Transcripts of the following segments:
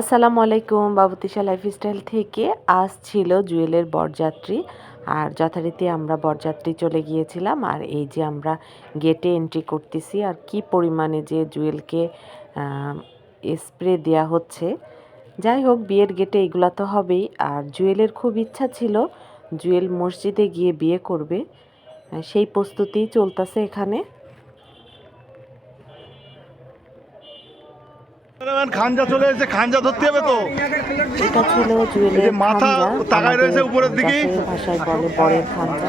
আসসালামু আলাইকুম, বাবুতিশা লাইফস্টাইল থেকে আজ ছিল জুয়েলের বরযাত্রী। আর যথারীতি আমরা বরযাত্রী চলে গিয়েছিলাম, আর এই যে আমরা গেটে এন্ট্রি করতেছি, আর কি পরিমাণে যে জুয়েলকে স্প্রে দেওয়া হচ্ছে। যাই হোক, বিয়ের গেটে এগুলা তো হবেই। আর জুয়েলের খুব ইচ্ছা ছিল, জুয়েল মসজিদে গিয়ে বিয়ে করবে। সেই প্রস্তুতিই চলতেছে এখানে। ক্যামেরাম্যান খাঞ্জা চলে এসেছে খাঞ্জা ধরতে হবে তো এটা ছিল জুয়েলের মাথা তাকায় রয়েছে উপরের দিকে। ভাষায় বলে বরের খাঞ্জা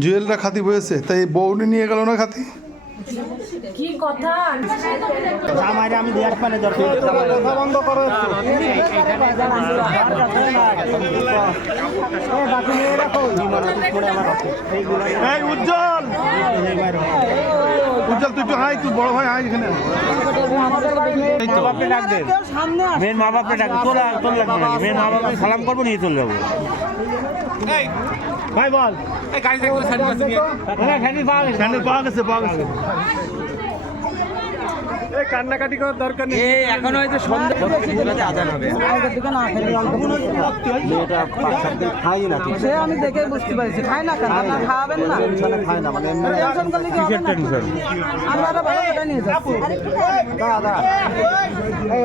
জুয়েলরা খাতি বয়েছে তাই বউনি নিয়ে গেল না খাতি? কি কথা? আমি বন্ধ করো উজ্জ্বল! উজ্জ্বল তুই একটু হাই তুই বড় ভাই হাই এখানে। মেন মা বাপকে ডাক তোলা তোর লাগবে নাকি মেন মা বাপকে সালাম করব নিয়ে চলে যাব। ভাই বল। এই গাড়ি দেখো স্যান্ডেল পাওয়া গেছে। স্যান্ডেল পাওয়া গেছে পাওয়া গেছে। কান্নাকাটি করার দরকার নেই। এখন হয়তো সন্ধ্যা। হবে। সে আমি দেখে বুঝতে পারছি। খাই না না। খাবেন না? মানে এই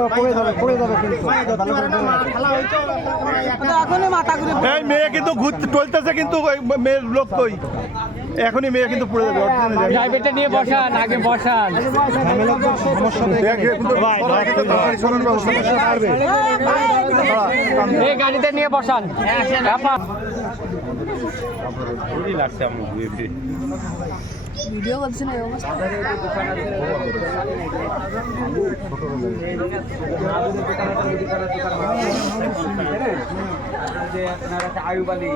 এখনই মাথা ঘুরে মেয়ে কিন্তু ঘুরতে টলতেছে কিন্তু মেয়ের লোক কই এখনই মেয়ে কিন্তু পড়ে যাবে ড্রাইভারটা নিয়ে বসান আগে বসান। এই গাড়িতে নিয়ে বসান। লাগছে আমার ভিডিও করছি না অবস্থা আয়ুবালি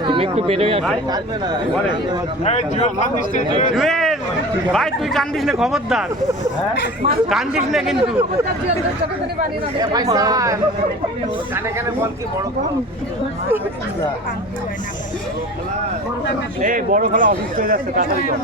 তুমি একটু বেরোয় আসো ভাই তুই কান্দিস না খবরদার কান্দিস না কিন্তু এই বড় খেলা অসুস্থ হয়ে যাচ্ছে তাড়াতাড়ি কর।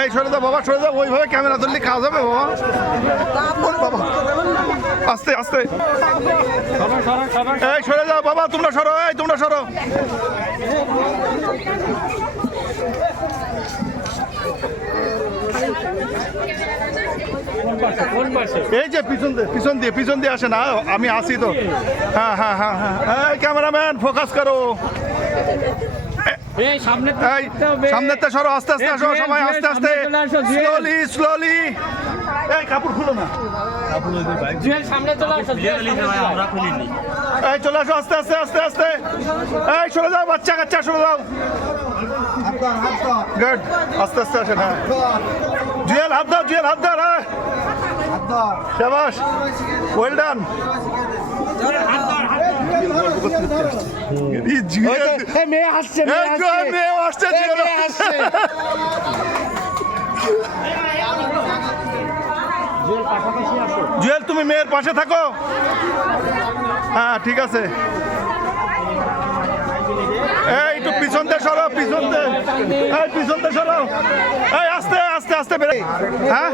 এই সরে বাবা সরে দাও ওইভাবে ক্যামেরা ধরলে কাজ হবে বাবা বাবা আস্তে আস্তে। এই সরে যাও বাবা তোমরা সরো এই তোমরা সরো। এই যে পিছন দিয়ে পিছন দিয়ে পিছন দিয়ে আসে না আমি আসি তো। হ্যাঁ হ্যাঁ হ্যাঁ হ্যাঁ। ক্যামেরাম্যান ফোকাস করো। এই সামনে এই সামনেতে সরো আস্তে আস্তে আসো সবাই আস্তে আস্তে। স্লোলি স্লোলি এই কাপড় খুলো না। জুয়েল সামনে চলে আসো আমরা খুলিনি এই চলে আসো আস্তে আস্তে আস্তে আস্তে। এই সরে যাও বাচ্চা কাচ্চা সরে যাও। গুড আস্তে আস্তে আসেন হ্যাঁ। জুয়েল হাত দাও জুয়েল হাত দাও হ্যাঁ। শাবাশ ওয়েল ডান মেয়ে আসছে মেয়ে আসছে জুয়েল তুমি মেয়ের পাশে থাকো। হ্যাঁ ঠিক আছে। এই, একটু পিছন দিয়ে সরো, পিছন দিয়ে। এই, পিছন দিয়ে আস্তে আস্তে আস্তে বেরো। হ্যাঁ?